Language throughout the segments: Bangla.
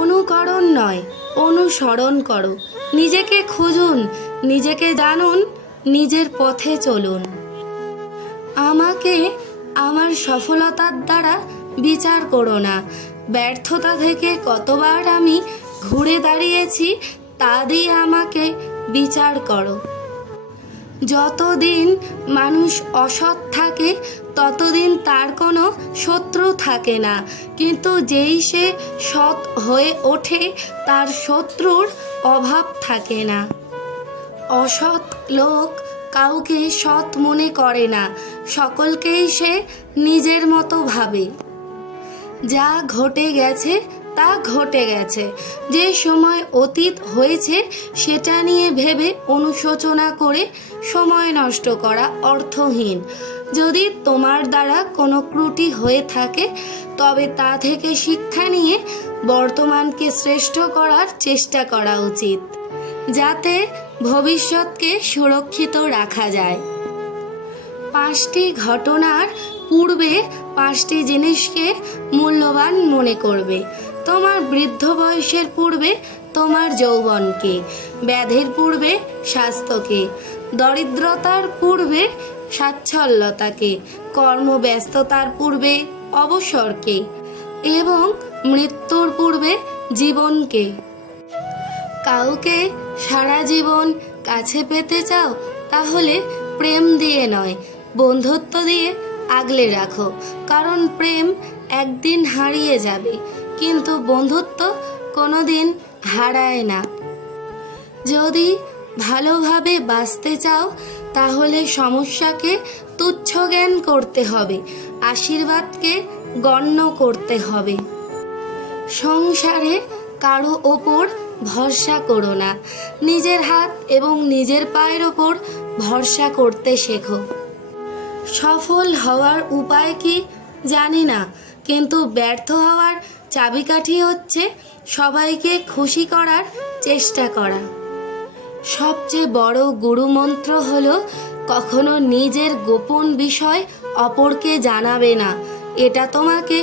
অনুকরণ নয়, অনুসরণ করো। নিজেকে খুঁজুন, নিজেকে জানুন, নিজের পথে চলুন। আমাকে আমার সফলতার দ্বারা বিচার করো না। ব্যর্থতা থেকে কতবার আমি ঘুরে দাঁড়িয়েছি, তা দিয়ে আমাকে বিচার করো। যতদিন মানুষ অসৎ থাকে, ততদিন তার কোনো শত্রু থাকে না। কিন্তু যেই সে সৎ হয়ে ওঠে, তার শত্রুর অভাব থাকে না। অসৎ লোক কাউকে সৎ মনে করে না, সকলকেই সে নিজের মতো ভাবে। যা ঘটে গেছে তা ঘটে গেছে। যে সময় অতীত হয়েছে, সেটা নিয়ে ভেবে অনুশোচনা করে সময় নষ্ট করা অর্থহীন। যদি তোমার দ্বারা কোনো ত্রুটি হয়ে থাকে, তবে তা থেকে শিক্ষা নিয়ে বর্তমানকে শ্রেষ্ঠ করার চেষ্টা করা উচিত, যাতে ভবিষ্যৎকে সুরক্ষিত রাখা যায়। পাঁচটি ঘটনার পূর্বে পাঁচটি জিনিসকে মূল্যবান মনে করবে। তোমার বৃদ্ধ বয়সের পূর্বে তোমার যৌবনকে, ব্যাধের পূর্বে স্বাস্থ্যকে, দরিদ্রতার পূর্বে সাচ্ছল্যতাকে, কর্মব্যস্ততার পূর্বে অবসরকে এবং মৃত্যুর পূর্বে জীবনকে। কাউকে সারা জীবন কাছে পেতে চাও, তাহলে প্রেম দিয়ে নয়, বন্ধুত্ব দিয়ে আগলে রাখো, কারণ প্রেম একদিন হারিয়ে যাবে। কিন্তু বন্ধুত্ব কোনোদিন হারায় না। যদি ভালোভাবে বাঁচতে চাও, তাহলে সমস্যাকে তুচ্ছ জ্ঞান করতে হবে, আশীর্বাদকে গণ্য করতে হবে। সংসারে কারও ওপর ভরসা করো না। নিজের হাত এবং নিজের পায়ের ওপর ভরসা করতে শেখো। সফল হওয়ার উপায় কি জানি না, কিন্তু ব্যর্থ হওয়ার চাবিকাঠি হচ্ছে সবাইকে খুশি করার চেষ্টা করা। সবচেয়ে বড় গুরুমন্ত্র হলো, কখনো নিজের গোপন বিষয় অপরকে জানাবে না, এটা তোমাকে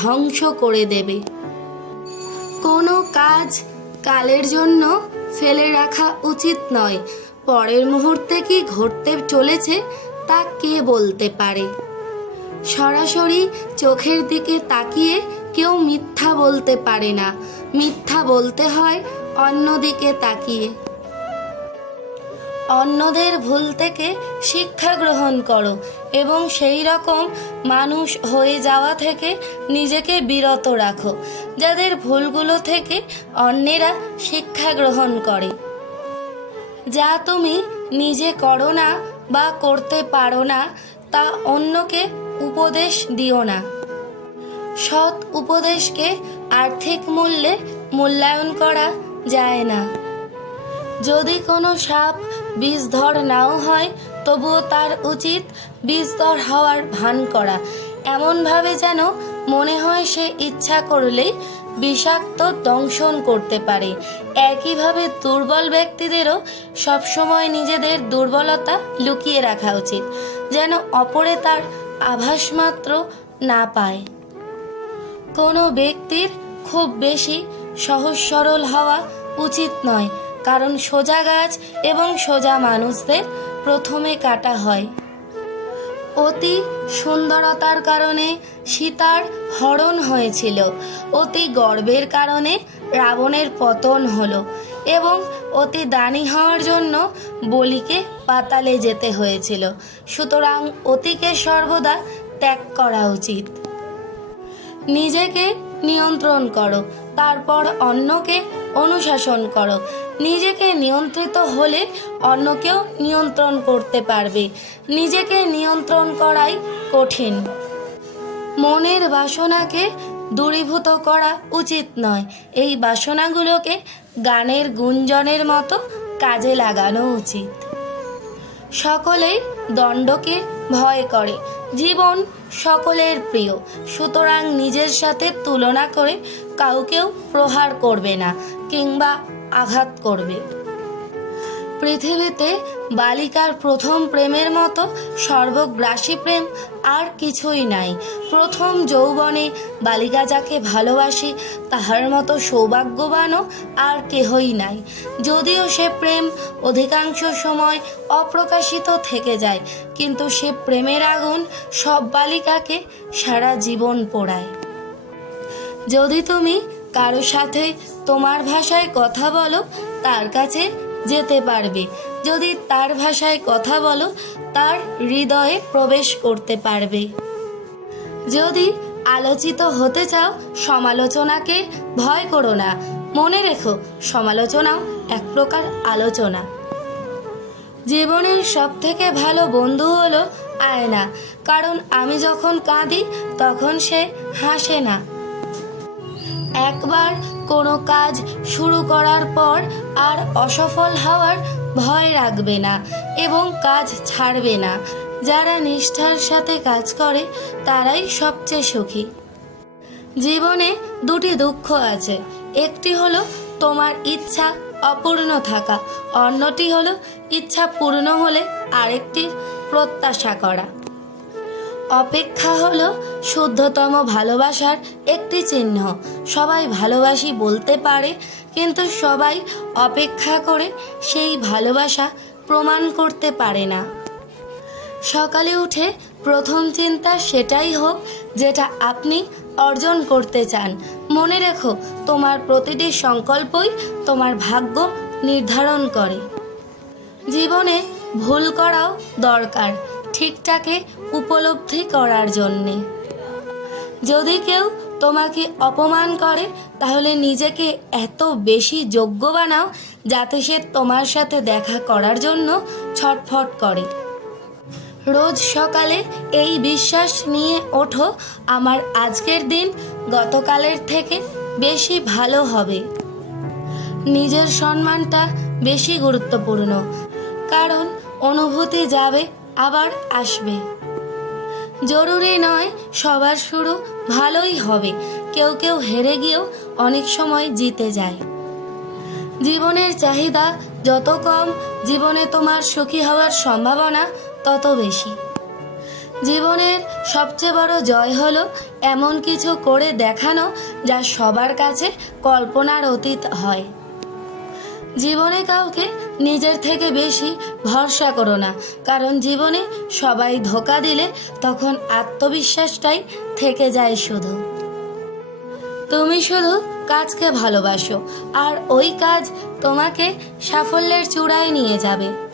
ধ্বংস করে দেবে। কোনো কাজ কালের জন্য ফেলে রাখা উচিত নয়, পরের মুহূর্তে কি ঘটতে চলেছে তা কে বলতে পারে? সরাসরি চোখের দিকে তাকিয়ে কেউ মিথ্যা বলতে পারে না। মিথ্যা বলতে হয় অন্যদিকে তাকিয়ে। অন্যদের ভুল থেকে শিক্ষা গ্রহণ করো এবং সেই রকম মানুষ হয়ে যাওয়া থেকে নিজেকে বিরত রাখো, যাদের ভুলগুলো থেকে অন্যেরা শিক্ষা গ্রহণ করে। যা তুমি নিজে করো না বা করতে পারো না, তা অন্যকে উপদেশ দিও না। সৎ উপদেশকে আর্থিক মূল্যে মূল্যায়ন করা যায় না। যদি কোনো সাপ বিষধর নাও হয়, তবুও তার উচিত বিষধর হওয়ার ভান করা। এমনভাবে যেন মনে হয় সে ইচ্ছা করলেই বিষাক্ত দংশন করতে পারে। একইভাবে দুর্বল ব্যক্তিদেরও সবসময় নিজেদের দুর্বলতা লুকিয়ে রাখা উচিত, যেন অপরে তার আভাস মাত্র না পায়। কোনো ব্যক্তির খুব বেশি সহজ সরল হওয়া উচিত নয়, কারণ সোজা গাছ এবং সোজা মানুষদের প্রথমে কাটা হয়। অতি সুন্দরতার কারণে সীতার হরণ হয়েছিল, অতি গর্বের কারণে রাবণের পতন হলো এবং অতি দানি হওয়ার জন্য বলিকে পাতালে যেতে হয়েছিল। সুতরাং অতিকে সর্বদা ত্যাগ করা উচিত। নিজেকে নিয়ন্ত্রণ করো, তারপর অন্যকে অনুশাসন করো। নিজেকে নিয়ন্ত্রিত হলে অন্যকেও নিয়ন্ত্রণ করতে পারবে। নিজেকে নিয়ন্ত্রণ করাই কঠিন। মনের বাসনাকে দূরীভূত করা উচিত নয়। এই বাসনাগুলোকে গানের গুঞ্জনের মতো কাজে লাগানো উচিত। সকলেই দণ্ডকে ভয় করে। জীবন সকলের প্রিয়। সুতরাং নিজের সাথে তুলনা করে কাউকেও প্রহার করবে না কিংবা আঘাত করবে। পৃথিবীতে বালিকার প্রথম প্রেমের মতো সর্বগ্রাসী প্রেম আর কিছুই নাই। প্রথম যৌবনে বালিকা যাকে ভালোবাসি, তাহার মতো সৌভাগ্যবানও আর কেহই নাই। যদিও সে প্রেম অধিকাংশ সময় অপ্রকাশিত থেকে যায়, কিন্তু সে প্রেমের আগুন সব বালিকাকে সারা জীবন পোড়ায়। যদি তুমি কারও সাথে তোমার ভাষায় কথা বলো, তার কাছে যেতে পারবে। যদি তার ভাষায় কথা বলো, তার হৃদয়ে প্রবেশ করতে পারবে। যদি আলোচিত হতে চাও, সমালোচনাকে ভয় করো না। মনে রেখো, সমালোচনাও এক প্রকার আলোচনা। জীবনের সব থেকে ভালো বন্ধু হলো আয়না। কারণ আমি যখন কাঁদি, তখন সে হাসে না। একবার কোনো কাজ শুরু করার পর আর অসফল হওয়ার ভয় রাখবে না এবং কাজ ছাড়বে না। যারা নিষ্ঠার সাথে কাজ করে, তারাই সবচেয়ে সুখী। জীবনে দুটি দুঃখ আছে। একটি হলো তোমার ইচ্ছা অপূর্ণ থাকা, অন্যটি হলো ইচ্ছা পূর্ণ হলে আরেকটির প্রত্যাশা করা। অপেক্ষা হলো শুদ্ধতম ভালোবাসার একটি চিহ্ন। সবাই ভালোবাসি বলতে পারে, কিন্তু সবাই অপেক্ষা করে সেই ভালোবাসা প্রমাণ করতে পারে না। সকালে উঠে প্রথম চিন্তা সেটাই হোক যেটা আপনি অর্জন করতে চান। মনে রেখো, তোমার প্রতিটি সংকল্পই তোমার ভাগ্য নির্ধারণ করে। জীবনে ভুল করাও দরকার ঠিকঠাকে উপলব্ধি করার জন্যে। যদি কেউ তোমাকে অপমান করে, তাহলে নিজেকে এত বেশি যোগ্য বানাও যাতে সে তোমার সাথে দেখা করার জন্য ছটফট করে। রোজ সকালে এই বিশ্বাস নিয়ে ওঠো, আমার আজকের দিন গতকালের থেকে বেশি ভালো হবে। নিজের সম্মানটা বেশি গুরুত্বপূর্ণ, কারণ অনুভূতি যাবে, আবার আসবে। জরুরি নয়, সবার শুরু ভালোই হবে। কেউ কেউ হেরে গিয়েও অনেক সময় জিতে যায়। জীবনের চাহিদা যত কম, জীবনে তোমার সুখী হওয়ার সম্ভাবনা তত বেশি। জীবনের সবচেয়ে বড় জয় হলো এমন কিছু করে দেখানো যা সবার কাছে কল্পনার অতীত হয়। জীবনে কাউকে নিজের থেকে বেশি ভরসা করো না। কারণ জীবনে সবাই ধোকা দিলে তখন আত্মবিশ্বাসটাই থেকে যায় শুধু। তুমি শুধু কাজকে ভালোবাসো, আর ওই কাজ তোমাকে সাফল্যের চূড়ায় নিয়ে যাবে।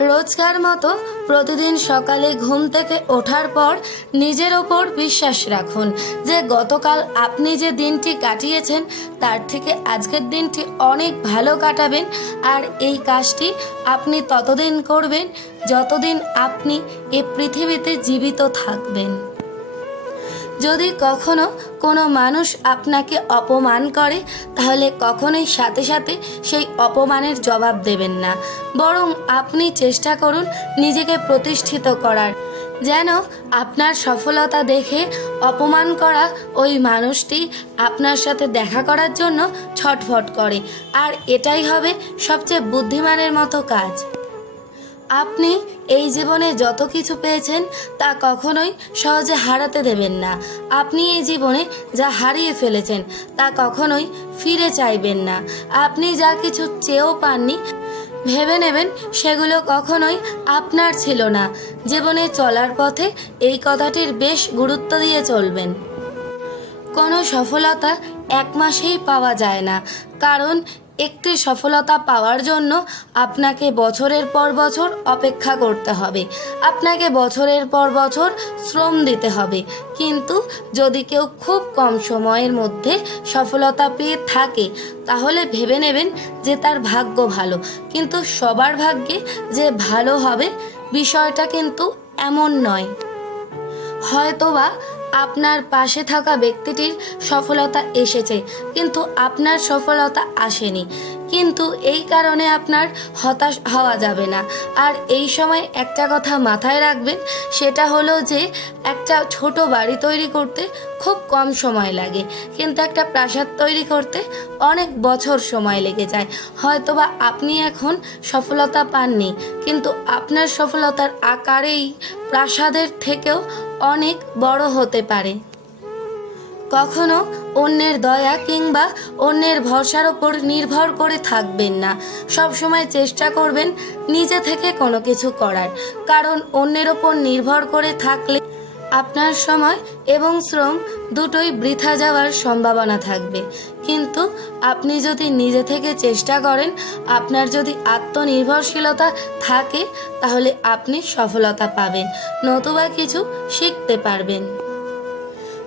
রোজকার মতো প্রতিদিন সকালে ঘুম থেকে ওঠার পর নিজের ওপর বিশ্বাস রাখুন যে গতকাল আপনি যে দিনটি কাটিয়েছেন, তার থেকে আজকের দিনটি অনেক ভালো কাটাবেন আর এই কাজটি আপনি ততদিন করবেন যতদিন আপনি এ পৃথিবীতে জীবিত থাকবেন। যদি কখনো কোনো মানুষ আপনাকে অপমান করে, তাহলে কখনোই সাথে সাথে সেই অপমানের জবাব দেবেন না। বরং আপনি চেষ্টা করুন নিজেকে প্রতিষ্ঠিত করার। যেন আপনার সফলতা দেখে অপমান করা ওই মানুষটি আপনার সাথে দেখা করার জন্য ছটফট করে। আর এটাই হবে সবচেয়ে বুদ্ধিমানের মতো কাজ। আপনি এই জীবনে যত কিছু পেয়েছেন, তা কখনোই সহজে হারাতে দেবেন না। আপনি এই জীবনে যা হারিয়ে ফেলেছেন, তা কখনোই ফিরে চাইবেন না। আপনি যা কিছু চেয়েও পাননি, ভেবে নেবেন সেগুলো কখনোই আপনার ছিল না। জীবনে চলার পথে এই কথাটির বেশ গুরুত্ব দিয়ে চলবেন। কোনো সফলতা এক মাসেই পাওয়া যায় না। কারণ একটি সফলতা পাওয়ার জন্য আপনাকে বছরের পর বছর অপেক্ষা করতে হবে। আপনাকে বছরের পর বছর শ্রম দিতে হবে। কিন্তু যদি কেউ খুব কম সময়ের মধ্যে সফলতা পেয়ে থাকে, তাহলে ভেবে নেবেন যে তার ভাগ্য ভালো। কিন্তু সবার ভাগ্যে যে ভালো হবে, বিষয়টা কিন্তু এমন নয়। হয়তোবা আপনার পাশে থাকা ব্যক্তিটির সফলতা এসেছে কিন্তু আপনার সফলতা আসেনি। কিন্তু এই কারণে আপনার হতাশ হওয়া যাবে না। আর এই সময় একটা কথা মাথায় রাখবেন, সেটা হলো যে একটা ছোট বাড়ি তৈরি করতে খুব কম সময় লাগে। কিন্তু একটা প্রাসাদ তৈরি করতে অনেক বছর সময় লেগে যায়। হয়তোবা আপনি এখন সফলতা পাননি, কিন্তু আপনার সফলতার আকারেই প্রাসাদের থেকেও অনেক বড় হতে পারে। কখনো অন্যের দয়া কিংবা অন্যের ভরসার ওপর নির্ভর করে থাকবেন না। সব সময় চেষ্টা করবেন নিজে থেকে কোনো কিছু করার। কারণ অন্যের ওপর নির্ভর করে থাকলে আপনার সময় এবং শ্রম দুটোই বৃথা যাওয়ার সম্ভাবনা থাকবে। কিন্তু আপনি যদি নিজে থেকে চেষ্টা করেন, আপনার যদি আত্মনির্ভরশীলতা থাকে, তাহলে আপনি সফলতা পাবেন, নতুবা কিছু শিখতে পারবেন।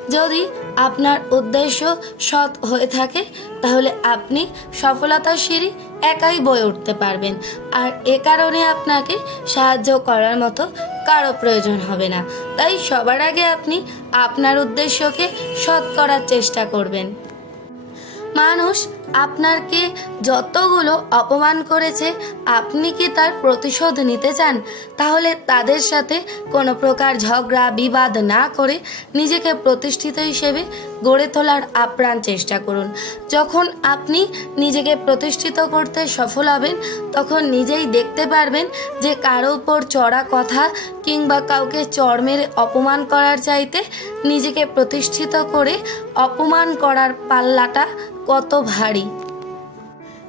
যদি আপনার উদ্দেশ্য সৎ হয়ে থাকে, তাহলে আপনি সফলতার সিঁড়ি একাই বয়ে উঠতে পারবেন। আর এ কারণে আপনাকে সাহায্য করার মতো কারও প্রয়োজন হবে না। তাই সবার আগে আপনি আপনার উদ্দেশ্যকে সৎ করার চেষ্টা করবেন। মানুষ আপনাকে যতগুলো অপমান করেছে, আপনি কি তার প্রতিশোধ নিতে চান? তাহলে তাদের সাথে কোনো প্রকার ঝগড়া, বিবাদ না করে নিজেকে প্রতিষ্ঠিত হিসেবে গড়ে তোলার আপ্রাণ চেষ্টা করুন। যখন আপনি নিজেকে প্রতিষ্ঠিত করতে সফল হবেন, তখন নিজেই দেখতে পারবেন যে কারও উপর চড়া কথা কিংবা কাউকে চড় মেরে অপমান করার চাইতে নিজেকে প্রতিষ্ঠিত করে অপমান করার পাল্লাটা কত ভারী।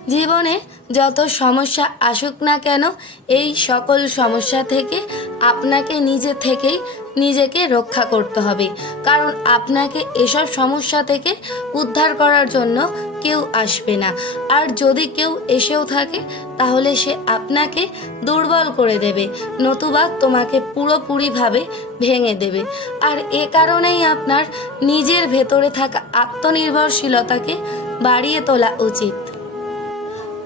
জীবনে যত সমস্যা আসুক না কেন, এই সকল সমস্যা থেকে আপনাকে নিজে থেকেই নিজেকে রক্ষা করতে হবে। কারণ আপনাকে এসব সমস্যা থেকে উদ্ধার করার জন্য কেউ আসবে না। আর যদি কেউ এসেও থাকে, তাহলে সে আপনাকে দুর্বল করে দেবে, নতুবা তোমাকে পুরোপুরিভাবে ভেঙে দেবে। আর এ কারণেই আপনার নিজের ভেতরে থাকা আত্মনির্ভরশীলতাকে বাড়িয়ে তোলা উচিত।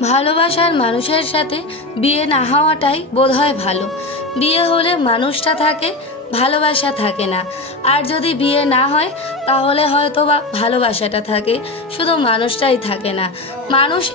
ভালোবাসার মানুষের সাথে বিয়ে না হওয়াটাই বোধহয় ভালো। বিয়ে হলে মানুষটা থাকে, ভালোবাসা থাকে না। আর যদি বিয়ে না হয়, তাহলে হয়তো বা ভালোবাসাটা থাকে, শুধু মানুষটাই থাকে না। মানুষ